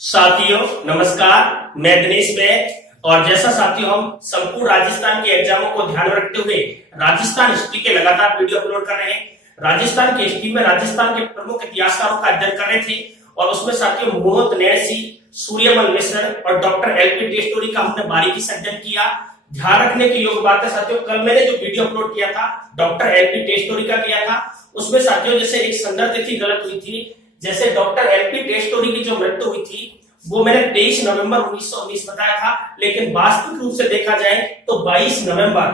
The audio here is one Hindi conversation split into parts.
साथियों नमस्कार, मैं दिनेश में। और जैसा साथियों हम संपूर्ण राजस्थान के एग्जामों को ध्यान में रखते हुए राजस्थान हिस्ट्री के लगातार वीडियो अपलोड कर रहे हैं। राजस्थान की हिस्ट्री में राजस्थान के प्रमुख इतिहासकारों का अध्ययन कर रहे थे और उसमें साथियों मोहत नैणसी, सूर्यमल मिश्र और डॉक्टर एलपी टेस्टोरी का हमने बारीकी से अध्ययन किया। ध्यान रखने की योग्य बात है साथियों, कल मैंने जो वीडियो अपलोड किया था डॉक्टर एलपी टेस्टोरी का किया था, उसमें साथियों जैसे एक संदर्भ तिथि गलत हुई थी। जैसे डॉक्टर एलपी टेस्टोरी की जो मृत्यु हुई थी वो मैंने 23 नवंबर 1919 बताया था, लेकिन वास्तविक रूप से देखा जाए तो 22 नवंबर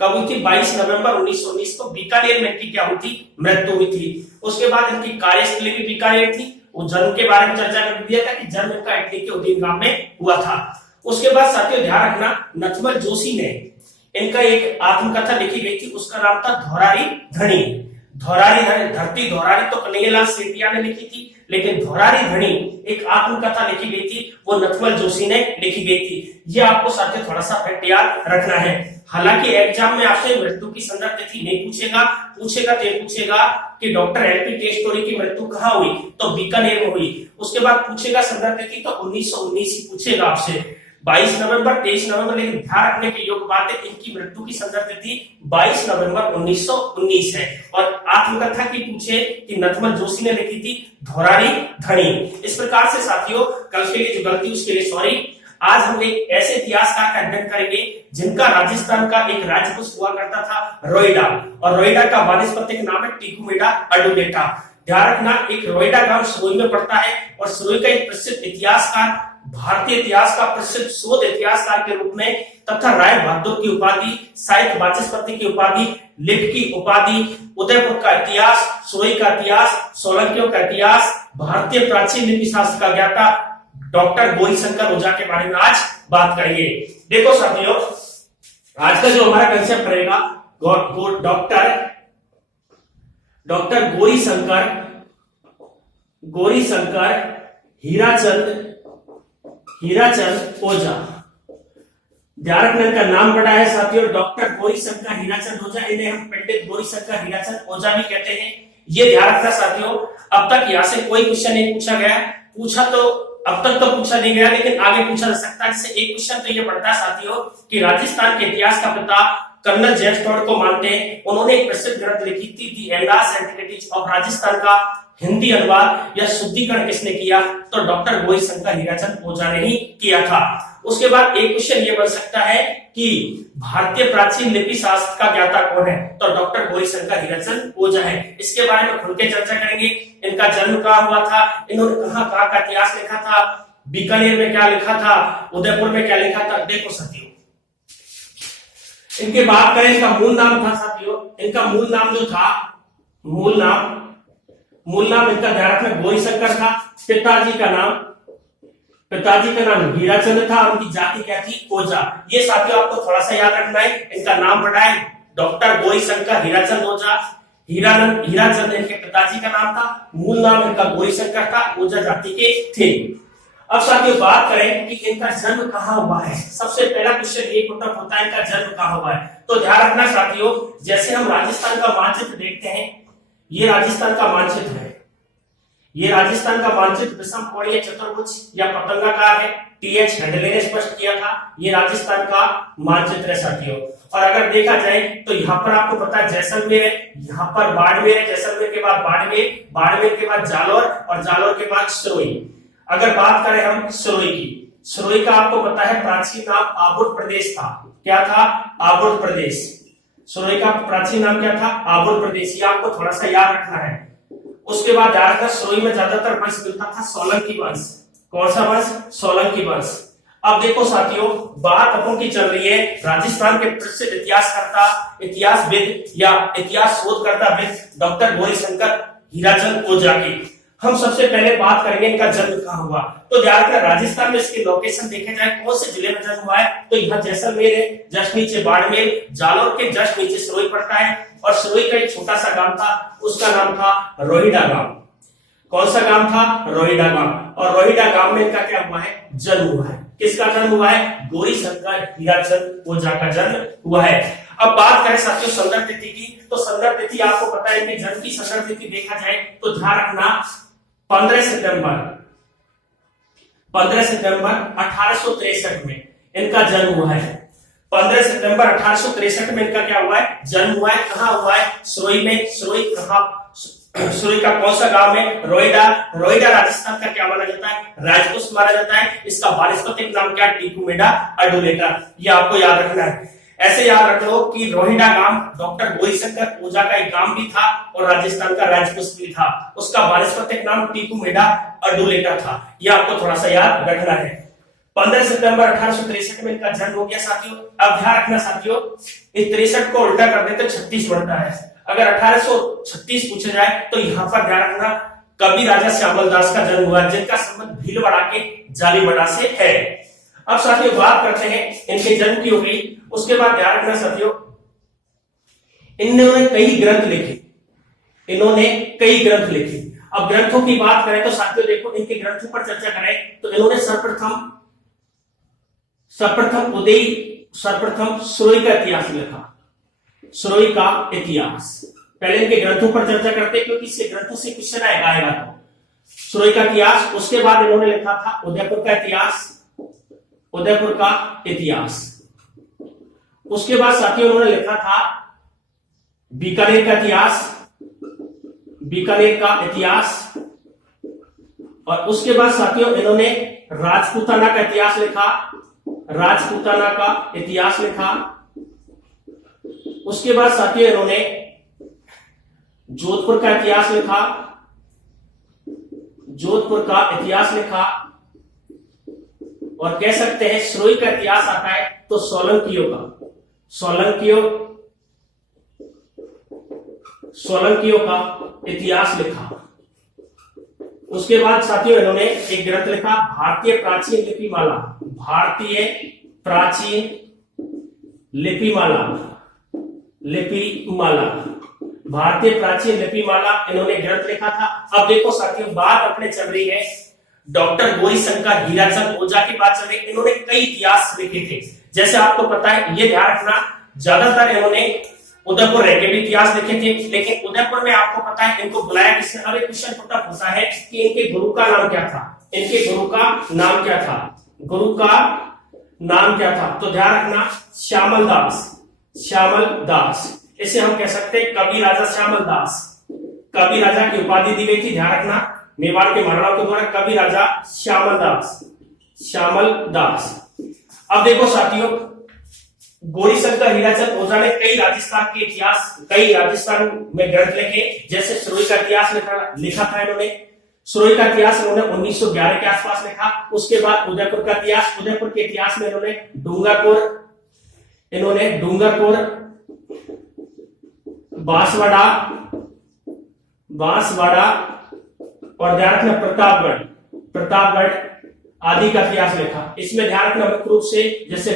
कब हुई थी? 22 नवंबर 1919 को बीकानेर में इनकी क्या हुई थी? मृत्यु हुई थी। उसके बाद इनकी कार्यस्थली भी बीकानेर थी। वो जन्म के बारे में चर्चा कर दिया था कि जन्म इनका इटली के उदयन गांव में हुआ था। उसके बाद साथियों ध्यान रखना, नथमल जोशी ने इनका एक आत्मकथा लिखी गई थी, उसका नाम था धौरारी धणी। धौरारी धरती धौरारी तो कन्हैयालाल सेठिया ने लिखी थी, लेकिन धौरारी धणी एक आत्मकथा लिखी गई थी, वो नथमल जोशी ने लिखी गई थी। ये आपको साथियों थोड़ा सा फैक्ट याद रखना है। हालांकि एग्जाम में आपसे मृत्यु की संदर्भ तिथि नहीं पूछेगा तो ये पूछेगा कि डॉक्टर एलपी टेस्टोरी की मृत्यु कहाँ हुई, तो बीकानेर में हुई। उसके बाद पूछेगा संदर्भ तिथि तो 1919 ही पूछेगा आपसे, 22 नवंबर 23 नवंबर। लेकिन ध्यान रखने की योग्य बात है, इनकी मृत्यु की संदर्भ तिथि 22 नवंबर 1919 है। और आत्मकथा की पूछे कि नथमल जोशी ने लिखी थी धौरारी धणी। इस प्रकार से साथियों कल के लिए जो गलती उसके लिए सॉरी। आज हम एक ऐसे इतिहासकार का अध्ययन करेंगे जिनका राजस्थान का एक राजवंश हुआ करता था रोइडा, और रोइडा का वानस्पतिक नाम है टिकुमेडा अडुडेटा। ध्यान रखना, एक रोइडा गांव सरोई में पड़ता है और सरोई का एक प्रसिद्ध इतिहासकार, भारतीय इतिहास का प्रसिद्ध शोध इतिहासकार के रूप में तथा राय बहादुर की उपाधि, साहित्य वाचस्पति की उपाधि, लिप की उपाधि, उदयपुर का इतिहास, सरोई का इतिहास, सोलंकियों का इतिहास, भारतीय प्राचीन लिपि शास्त्र का ज्ञाता डॉक्टर गौरीशंकर ओझा के बारे में आज बात करेंगे। देखो साथियों, आज का जो हमारा कंसेप्ट रहेगा डॉक्टर गौरीशंकर हीराचंद ओझा। ध्यान रखना, इनका नाम बड़ा है साथियों, डॉक्टर गौरीशंकर हीराचंद ओझा। इन्हें हम पंडित गौरीशंकर हीराचंद ओझा भी कहते हैं। ये ध्यान रखना साथियों, अब तक यहां से कोई क्वेश्चन नहीं पूछा गया। पूछा तो अब तक तो पूछा नहीं गया, लेकिन आगे पूछा जा सकता है। जैसे एक क्वेश्चन तो ये पड़ता है साथियों कि राजस्थान के इतिहास का पिता कर्नल जेम्स टॉड को मानते हैं। उन्होंने एक प्रसिद्ध ग्रंथ लिखी थी दी एंडास एंटिक्विटीज ऑफ राजस्थान का हिंदी अनुवाद या शुद्धिकरण किसने किया? तो डॉक्टर गौरीशंकर हीराचंद ओझा ने ही किया था। उसके बाद एक क्वेश्चन ये बन सकता है कि भारतीय प्राचीन लिपि शास्त्र का ज्ञाता कौन है? तो डॉक्टर गौरीशंकर हीराचंद ओझा है। इसके बारे में खुल के चर्चा करेंगे। इनका जन्म कहाँ हुआ था, इन्होंने कहाँ कहाँ का इतिहास लिखा था, बीकानेर में क्या लिखा था, उदयपुर में क्या लिखा था। देखो साथियों, इनकी बात करें, इनका मूल नाम था साथियों, इनका मूल नाम जो था, मूल नाम इनका ध्यान रखना गौरीशंकर था। पिताजी का नाम हीराचंद था। उनकी जाति क्या थी? ओझा। ये साथियों आपको थोड़ा सा याद रखना है। इनका नाम बड़ा है डॉक्टर गौरीशंकर हीराचंद ओझा। हीराचंद इनके पिताजी का नाम था, मूल नाम इनका गौरीशंकर था, ओझा जाति के थे। अब साथियों बात करें कि इनका जन्म कहाँ हुआ है। सबसे पहला क्वेश्चन ये पुटअप होता है, इनका जन्म कहाँ हुआ है। तो ध्यान रखना साथियों, जैसे हम राजस्थान का मानचित्र देखते हैं, ये राजस्थान का मानचित्र है। ये राजस्थान का मानचित्र विषम कोणीय चतुर्भुज या पतंगाकार है। टीएच हैंडले ने स्पष्ट किया था। ये राजस्थान का मानचित्र है साथियों। और अगर देखा जाए तो यहाँ पर आपको पता है जैसलमेर है, यहाँ पर बाड़मेर है, जैसलमेर के बाद बाड़मेर, बाड़मेर के बाद जालोर और जालोर के बाद सरोई। अगर बात करें हम सरोई की, सरोई का आपको पता है प्राचीन नाम आबुड प्रदेश था। क्या था? आबुड प्रदेश। सरोई का प्राचीन नाम क्या था? आबुड प्रदेश। ये आपको थोड़ा सा याद रखना है। उसके बाद ध्यान रखना, सरोई में ज्यादातर वंश मिलता था सोलंकी वंश। कौन सा वंश? सोलंकी वंश। अब देखो साथियों, बात अपन की चल रही है राजस्थान के प्रसिद्ध इतिहासकर्ता, इतिहासविद या इतिहास शोधकर्ता डॉक्टर गौरीशंकर हीराचंद ओझा की। हम सबसे पहले बात करेंगे इनका जन्म कहाँ हुआ। तो ध्यान रखना, राजस्थान में इसकी लोकेशन देखे जाए कौन से जिले में जन्म हुआ है, तो यहाँ जैसलमेर है, जस्ट नीचे बाड़मेर, जालोर के जस्ट नीचे सरोई पड़ता है। और सरोई का एक छोटा सा गांव था, उसका नाम था रोहिडा गांव। कौन सा गांव था? रोहिडा गांव। और रोहिडा गांव में इनका क्या हुआ है? जन्म हुआ है। किसका जन्म हुआ है? गौरीशंकर हीराचंद ओझा का जन्म हुआ है। अब बात करें साथियों संदर्भ तिथि की, तो संदर्भ तिथि आपको पता है कि जन्म की संदर्भ तिथि देखा जाए तो ध्यान रखना 15 सितंबर 15 सितंबर 1863 में इनका जन्म हुआ है। 15 सितंबर 1863 में इनका क्या हुआ है, जन्म हुआ है। कहां हुआ है, सुरोई में। सुरोई कहां, सुरोई का कौन सा गांव में, रोइडा। रोइडा राजस्थान का क्या माना जाता है, राजपूत माना जाता है। इसका वानस्पतिक नाम क्या है, टिकुमेडा अडुलेटा। ये आपको याद रखना है। ऐसे याद रख लो कि रोहिडा गांव डॉक्टर गौरीशंकर ओझा का एक गांव भी था और राजस्थान का राजपूत भी था। उसका वानस्पतिक नाम टिकुमेडा अडुलेटा था। यह आपको थोड़ा सा याद रखना है। 15 सितंबर 1863 में इनका जन्म हो गया साथियों। अब ध्यान रखना साथियों, इस 63 को उल्टा कर देते तो 36 बनता है। अगर 1836 पूछा जाए तो यहां पर ध्यान रखना कवि राजा श्यामल दास का जन्म हुआ, जिनका संबंध भीलवाड़ा के जालीवाड़ा से है। अब साथियों बात करते हैं, इनके जन्म की हो गई। उसके बाद ध्यान रखना साथियों, इन्होंने कई ग्रंथ लिखे। इन्होंने कई ग्रंथ लिखे। अब ग्रंथों की बात करें तो साथियों देखो, इनके ग्रंथों पर चर्चा करें तो इन्होंने सर्वप्रथम सुरोई का इतिहास लिखा। सुरोई का इतिहास पहले इनके ग्रंथों पर चर्चा करते हैं, क्योंकि इससे ग्रंथों से क्वेश्चन आएगा तो सुरोई का इतिहास। उसके बाद इन्होंने लिखा था उदयपुर का इतिहास। उदयपुर का इतिहास। उसके बाद साथियों उन्होंने लिखा था बीकानेर का इतिहास। बीकानेर का इतिहास। और उसके बाद साथियों इन्होंने राजपूताना का इतिहास लिखा। राजपूताना का इतिहास लिखा। उसके बाद साथियों इन्होंने जोधपुर का इतिहास लिखा। जोधपुर का इतिहास लिखा। और कह सकते हैं सुरोई का इतिहास आता है तो सोलंकियों का इतिहास लिखा। उसके बाद साथियों इन्होंने एक ग्रंथ लिखा भारतीय प्राचीन लिपिमाला। भारतीय प्राचीन लिपिमाला। भारतीय प्राचीन लिपिमाला इन्होंने ग्रंथ लिखा था। अब देखो साथियों बात अपने चल रही है डॉक्टर गौरीशंकर हीराचंद ओझा की बात चल रही है। इन्होंने कई इतिहास लिखे थे, जैसे आपको पता है। ये ध्यान रखना ज्यादातर इन्होंने उदयपुर रह के भी इतिहास लिखे थे, लेकिन उदयपुर में आपको पता है इनको बुलाया किसने। अब एक क्वेश्चन होता है कि इनके गुरु का नाम क्या था। इनके गुरु का नाम क्या था, गुरु का नाम क्या था। तो ध्यान रखना श्यामल दास। श्यामल दास, इसे हम कह सकते हैं कवि राजा श्यामल दास। कवि राजा की उपाधि दी गई थी, ध्यान रखना, मेवाड़ के महाराणाओं के द्वारा कवि राजा श्यामल दास। श्यामल दास। अब देखो साथियों गौरीशंकर हीराचंद ओझा ने कई राजस्थान में ग्रंथ लिखे, जैसे सुरोई का इतिहास लिखा था इन्होंने। सुरोई का इतिहास इन्होंने 1911 के आसपास लिखा। उसके बाद उदयपुर का इतिहास। उदयपुर के इतिहास में इन्होंने डूंगरपुर, बांसवाड़ा और ध्यान रखना प्रतापगढ़ आदि का इतिहास लिखा। इसमें ध्यान रखना मुख्य रूप से जैसे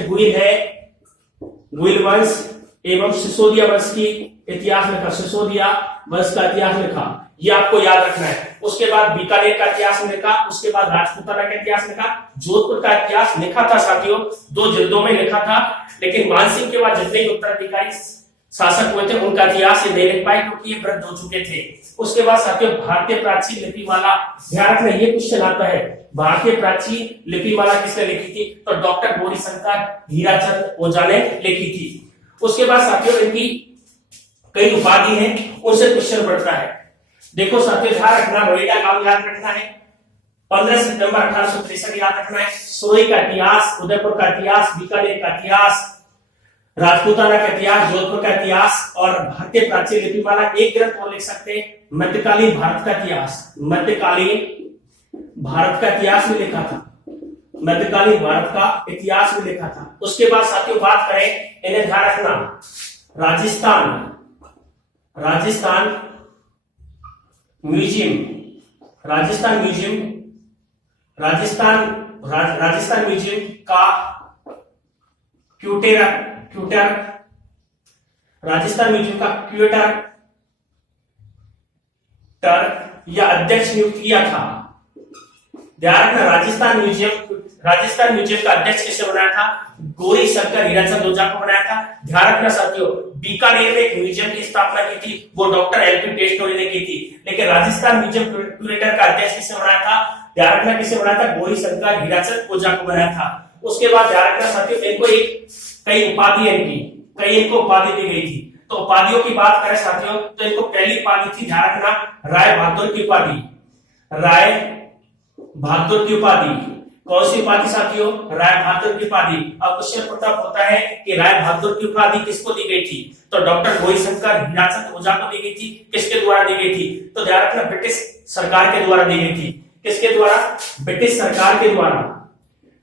गुइल वंश एवं सिसोदिया वंश की इतिहास लिखा। सिसोदिया वंश का इतिहास लिखा, ये आपको याद रखना है। उसके बाद बीकानेर का इतिहास लिखा। उसके बाद राजपूताना का इतिहास लिखा। जोधपुर का इतिहास लिखा था साथियों, 2 जिल्दों में लिखा था, लेकिन मानसिंह के बाद जितने भी उत्तराधिकारी शासक हुए थे उनका इतिहास ये नहीं लिख पाए, क्योंकि ये वृद्ध हो चुके थे। उसके बाद साथियों भारतीय प्राचीन लिपिमाला, ध्यान रखना ये क्वेश्चन आता है, भारतीय प्राचीन लिपिमाला किसने लिखी थी, तो डॉक्टर गौरीशंकर हीराचंद ओझा ने लिखी थी। उसके बाद साथियों इनकी कई उपाधि हैं, उनसे क्वेश्चन बढ़ता है। देखो साथियों ध्यान रखना, रोहिडा गांव याद रखना है, 15 सितंबर 1863 याद रखना है, सुरोई का इतिहास, उदयपुर का इतिहास, बीकानेर का इतिहास, राजपूताना का इतिहास, जोधपुर का इतिहास और भारतीय प्राचीन लिपिमाला। एक ग्रंथ और लिख सकते हैं मध्यकालीन भारत का इतिहास। मध्यकालीन भारत का इतिहास भी लिखा था। मध्यकालीन भारत का इतिहास भी लिखा था। उसके बाद साथियों बात करें, इन्हें ध्यान रखना राजस्थान म्यूजियम का क्यूरेटर या अध्यक्ष नियुक्त किया था। ध्यान रखना राजस्थान म्यूजियम का अध्यक्ष किसे बनाया था, गौरीशंकर हीराचंद ओझा को बनाया था। ध्यान रखना साथियों बीकानेर में एक म्यूजियम की स्थापना की थी, वो डॉक्टर एलपी पेस्टोरी ने की थी, लेकिन राजस्थान म्यूजियम क्यूरेटर का अध्यक्ष किसे बनाया था, ध्यान रखना किसे बनाया था, गौरी शंकर हीराचंद ओझा को बनाया था। उसके बाद ध्यान रखना साथियों, इनको एक कई उपाधि इनकी कई इनको उपाधि दी गई थी। तो उपाधियों की बात करें साथियों, तो इनको पहली उपाधि थी, ध्यान रखना, राय बहादुर की उपाधि। राय बहादुर की उपाधि कौन सी उपाधि साथियों, राय बहादुर की उपाधि। अब क्वेश्चन पुटअप होता है कि राय बहादुर की उपाधि किसको दी गई थी, तो डॉक्टर गौरी शंकर हीराचंद ओझा को दी गई थी। किसके द्वारा दी गई थी, तो ध्यान रखना ब्रिटिश सरकार के द्वारा दी गई थी। किसके द्वारा, ब्रिटिश सरकार के द्वारा,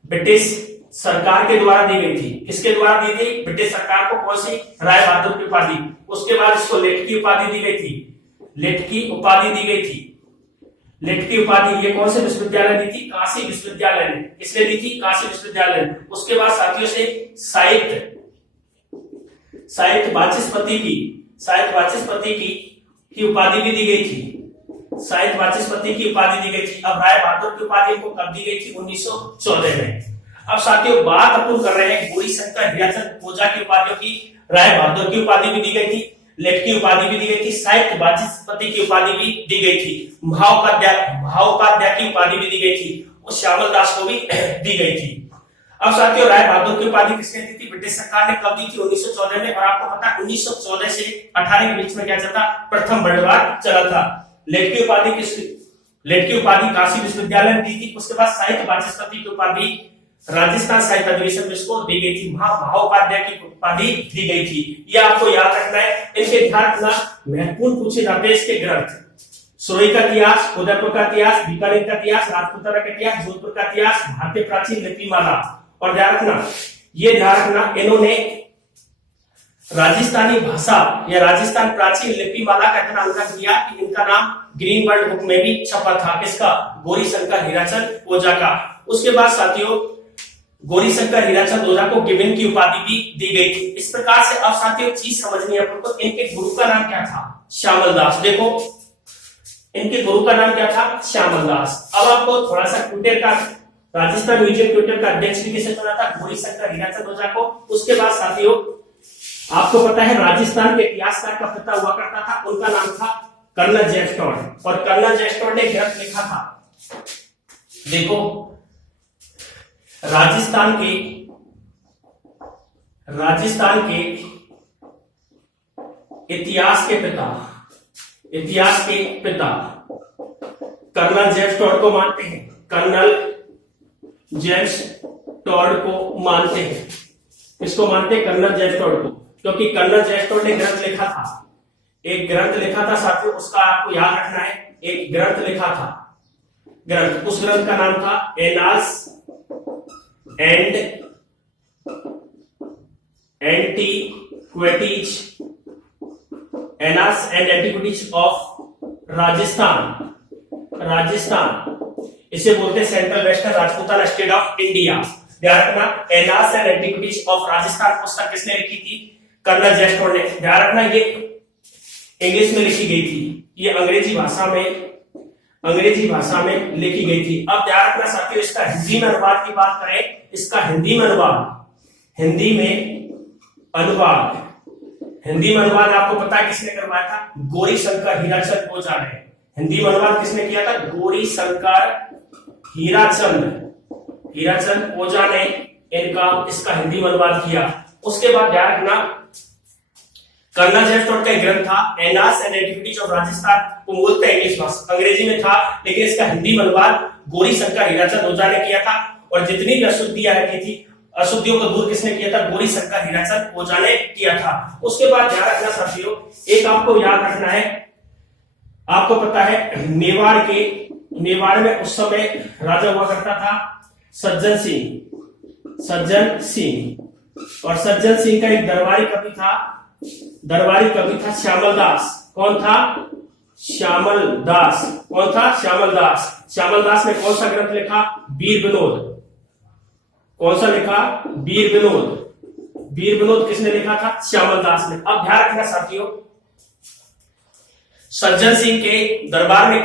ब्रिटिश सरकार के द्वारा दी गई थी। किसके द्वारा दी थी, ब्रिटिश सरकार को, कौन सी, राय बहादुर की उपाधि। उसके बाद इसको लेट की उपाधि दी गई थी, लेट की उपाधि दी गई थी। लेट की उपाधि ये कौन से विश्वविद्यालय दी थी, काशी विश्वविद्यालय ने। किसने दी थी, काशी विश्वविद्यालय ने। उसके बाद साथियों से साहित्य वाचस्पति की उपाधि भी दी गई थी। साहित्य वाचस्पति की उपाधि दी गई थी। अब राय बहादुर की उपाधि को कब दी गई थी, 1914 में। अब साथियों बात अपन कर रहे हैं गौरी शंकर हीराचंद ओझा की उपाधियों की। राय बहादुर की उपाधि भी दी गई थी, लेट की उपाधि भी दी गई थी, साहित्य वाचस्पति की उपाधि भी दी गई थी, महाउपाध्याय की उपाधि भी दी गई थी, और श्यामल दास को भी दी गई थी। अब साथियों राय बहादुर की उपाधि किसने दी थी, ब्रिटिश सरकार ने। कब दी थी, 1914 में। और आपको पता है 1914 से 18 के बीच में क्या चलता, प्रथम वर्ल्ड वॉर चला था। लेट की उपाधि काशी विश्वविद्यालय ने दी थी। उसके बाद साहित्य वाचस्पति की उपाधि राजस्थान साहित्य अधिवेशन में इसको दी गई थी। महाउपाध्याय की उपाधि दी गई थी। ये आपको याद रखना है। इनके ध्यान रखना, महत्वपूर्ण पूछे जाते हैं इसके ग्रंथ, सुरई का इतिहास, उदयपुर का इतिहास, बीकानेर का इतिहास, राजपूताना का इतिहास, जोधपुर का इतिहास, भारतीय प्राचीन लिपिमाला। और ध्यान रखना इन्होंने राजस्थानी भाषा या राजस्थान प्राचीन लिपिमाला का इतना अंकन किया कि इनका नाम ग्रीन वर्ल्ड बुक में भी छपा था। किसका, गौरी शंकर हीराचंद ओझा का। उसके बाद साथियों गौरी शंकर हीराचंद ओझा को गिबन की उपाधि भी दी गई थी। इस प्रकार से अब साथियों चीज समझनी है आपको, इनके गुरु का नाम क्या था, श्यामल दास। देखो इनके गुरु का नाम क्या था, श्यामल दास। अब आपको थोड़ा सा ट्विटर का, राजस्थान म्यूजियम ट्विटर का अध्यक्ष भी किसे चुना था, गौरी शंकर हीराचंद ओझा को। उसके बाद साथियों आपको पता है राजस्थान के इतिहासकार का पिता हुआ करता था, उनका नाम था कर्नल जेम्स टॉड। और कर्नल जेम्स टॉड ने ग्रंथ लिखा था, देखो राजस्थान के इतिहास के पिता कर्नल जेम्स टॉड को मानते हैं, कर्नल जेम्स टॉड को मानते हैं। किसको मानते हैं, कर्नल जेम्स टॉड को, क्योंकि कर्नल जेम्स टॉड ने ग्रंथ लिखा था, एक ग्रंथ लिखा था साथियों, उसका आपको याद रखना है। एक ग्रंथ लिखा था, ग्रंथ, उस ग्रंथ का नाम था annals and antiquities of Rajasthan. इसे बोलते हैं central western Rajputana state of India. ध्यान रखना, annals and antiquities of Rajasthan पुस्तक किसने लिखी थी, कर्नल जेम्स टॉड ने। ध्यान रखना ये इंग्लिश में लिखी गई थी, ये अंग्रेजी भाषा में लिखी गई थी। अब ध्यान रखना साथियों इसका हिंदी में अनुवाद की बात करें, इसका हिंदी में अनुवाद आपको पता है किसने करवाया था, गौरी शंकर हीराचंद ओझा ने। हिंदी में अनुवाद किसने किया था, गौरी शंकर हीराचंद ओझा ने इसका हिंदी में अनुवाद किया। उसके बाद ध्यान रखना कर्नल जेम्स टॉड का एक ग्रंथ था annals and antiquities of Rajasthan, वो बोलते हैं इंग्लिश भाषा, अंग्रेजी में था, लेकिन इसका हिंदी में अनुवाद गौरी शंकर हीराचंद ओझा ने किया था। और जितनी भी अशुद्धियां रहती थी, अशुद्धियों को दूर किसने किया था, गौरी शंकर हीराचंद ओझा ने किया था। उसके बाद ध्यान रखना साथियों, एक आपको याद रखना है, आपको पता है मेवाड़ में उस समय राजा हुआ करता था सज्जन सिंह। और सज्जन सिंह का एक दरबारी कवि था श्यामल दास। कौन था, श्यामल दास। कौन था, श्यामल दास। श्यामल दास ने कौन सा ग्रंथ लिखा, वीर विनोद। कौन सा लिखा, वीर विनोद। वीर विनोद किसने लिखा था, श्यामल दास ने। अब ध्यान रखना साथियों, सज्जन सिंह के दरबार में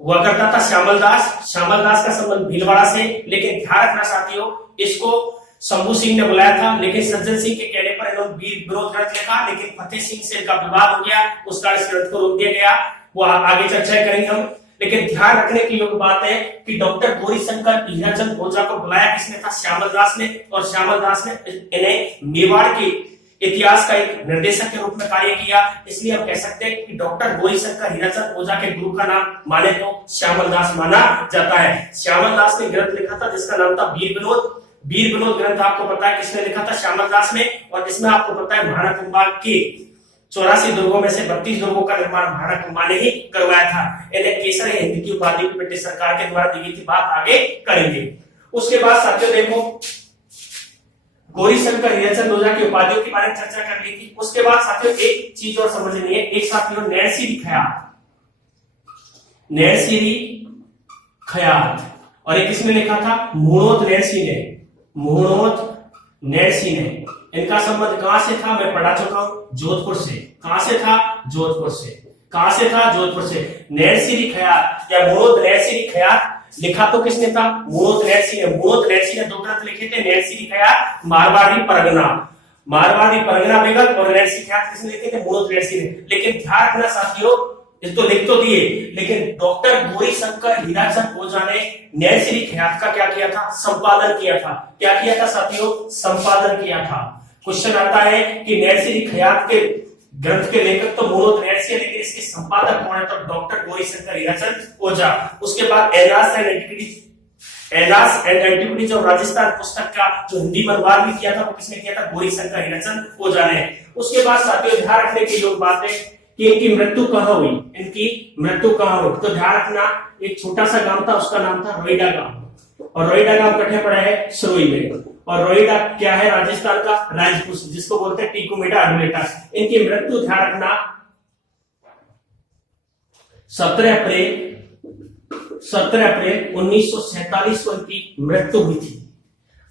हुआ करता था श्यामल दास का संबंध भीलवाड़ा से। लेकिन ध्यान रखना साथियों, इसको शंभू सिंह ने बुलाया था, लेकिन सज्जन सिंह के कहने पर इन्होंने वीर विनोद ग्रंथ लिखा। लेकिन फतेह सिंह से इनका विवाद हो गया, उस कारण इस ग्रंथ को रोक दिया गया। वो आगे चर्चा करेंगे हम। लेकिन ध्यान रखने की योग्य बात है कि डॉक्टर गौरीशंकर हीराचंद ओझा को बुलाया किसने था? श्यामल दास ने। और श्यामल दास ने इन्हें मेवाड़ के इतिहास का एक निर्देशक के रूप में कार्य किया। इसलिए हम कह सकते हैं कि डॉक्टर गौरीशंकर हीराचंद ओझा के गुरु का नाम माने तो श्यामल दास माना जाता है। श्यामल दास ने ग्रंथ लिखा था जिसका नाम था वीर विनोद। वीर विनोद ग्रंथ आपको पता है किसने लिखा था? श्यामल दास ने। और इसमें आपको पता है महाराणा कुंभा के 84 दुर्गों में से 32 दुर्गों का निर्माण महाराणा कुंभा ने ही करवाया था। इन्हें केसर हिंद की उपाधि ब्रिटिश सरकार के द्वारा दी गई थी। बात आगे करेंगे। उसके बाद साथियों देखो, गौरीशंकर हीराचंद ओझा की उपाधियों के बारे में चर्चा कर ली थी। उसके बाद साथियों एक चीज और समझनी है। एक साथियों नैनसीरी खयात, नैनसीरी खयात, और एक किसने लिखा था? मुहणोत नैनसी ने। मुहणोत नैनसी ने। इनका संबंध कहां से था? मैं पढ़ा चुका हूं, जोधपुर से। कहां से था? जोधपुर से। कहां से था? जोधपुर से। नैनसीरी खयात या मुहणोत नैनसीरी खयात लिखा तो किसने था? मुहणोत नैनसी ने। मुहणोत नैनसी ने 2 ग्रंथ लिखे थे, नैनसीरी खयात, मारवाड़ी परगना। मारवाड़ी परगना बेगत और नैनसी खयात किसने लिखे थे? मुहणोत नैनसी ने। लेकिन ध्यान रखना साथियों, ये तो लिख तो दिए, लेकिन डॉक्टर गौरीशंकर हीराचंद ओझा ने नैनसीरी खयात का क्या किया था? संपादन किया था। क्या किया था साथियों? संपादन किया था। क्वेश्चन आता है कि नैनसीरी खयात के ग्रंथ के लेखक तो मुहणोत नैनसी है, लेकिन इसके संपादक कौन है? तो डॉक्टर गौरीशंकर हीराचंद ओझा। उसके बाद एनास एंड एंटिक्विटीज ऑफ राजस्थान पुस्तक का जो हिंदी में अनुवाद भी किया था वो किसने किया था? गौरीशंकर हीराचंद ओझा ने। उसके बाद साथियों ध्यान रखने की योग्य बात है कि इनकी मृत्यु कहां हुई? इनकी मृत्यु कहां हुई? तो ध्यान रखना, एक छोटा सा गांव था, उसका नाम था रोइडा गांव। और रोइडा गांव कटे पड़ा है सरोई में। और रोइडा क्या है? राजस्थान का राजपूत, जिसको बोलते हैं टीकूमेटा अडुलेटा। इनकी मृत्यु ध्यान रखना 17 अप्रैल 1947 को इनकी मृत्यु हुई थी।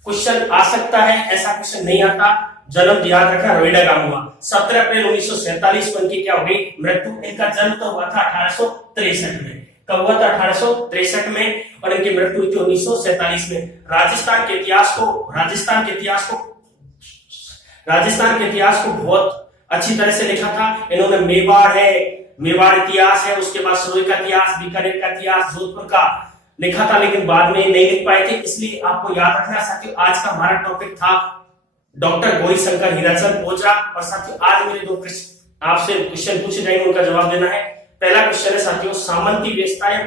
क्वेश्चन आ सकता है, ऐसा क्वेश्चन नहीं आता। जन्म याद रखा, रोइडा गांव हुआ 17 अप्रैल 1947 को इनकी क्या हो गई? मृत्यु। इनका जन्म तो हुआ था 1863 में। कब हुआ था? 1863 में। और इनकी मृत्यु हुई थी 1947 में। राजस्थान के इतिहास को बहुत अच्छी तरह से लिखा था इन्होंने। मेवाड़ इतिहास है, उसके बाद सरोई का इतिहास, बीकानेर का इतिहास, जोधपुर का लिखा था, लेकिन बाद में नहीं लिख पाए थे। इसलिए आपको याद रखना साथियों, आज का हमारा टॉपिक था डॉक्टर गौरीशंकर हीराचंद ओझा। और साथियों आज मेरे 2 आपसे क्वेश्चन पूछे जाएंगे, उनका जवाब देना है। पहला क्वेश्चन है साथियों, सामंती व्यवस्था या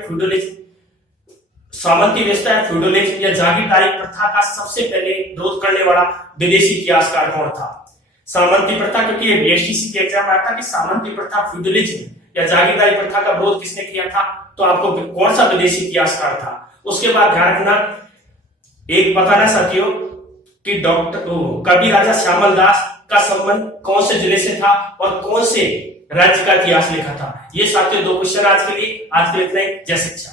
फ्यूडलिज्म या जागीरदारी प्रथा का सबसे पहले विरोध करने वाला विदेशी इतिहासकार कौन था? सामंती प्रथा, क्योंकि ये बीएसटीसी के एग्जाम में आता कि सामंती प्रथा, फ्यूडलिज्म या जागीरदारी प्रथा का विरोध किसने किया था? तो आपको कौन सा विदेशी इतिहासकार था? उसके बाद ध्यान रखना, एक बताना साथियों कि कवि राजा श्यामल दास का संबंध कौन से जिले से था और कौन से राज्य का इतिहास लिखा था। ये साथियों 2 क्वेश्चन आज के लिए इतना ही। जय शिक्षा।